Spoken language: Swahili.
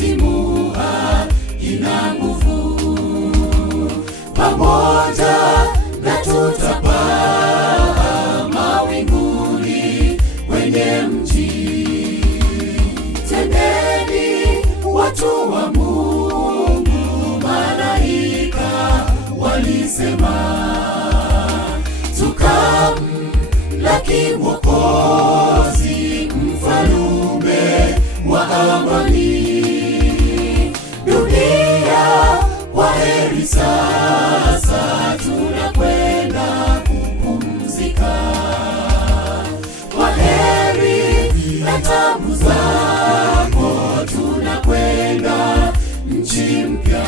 kuzimu ina nguvu. Pamoja na tutapaa mawinguni kwenye mji. Tendeni watu wa Mungu, malaika walisema. Tukamlaki Mwokozi, mfalume wa amani. Dunia kwaheri sasa, tunakwenda kupumzika. Kwaheri na tabu zako, tunakwenda nchi mpya.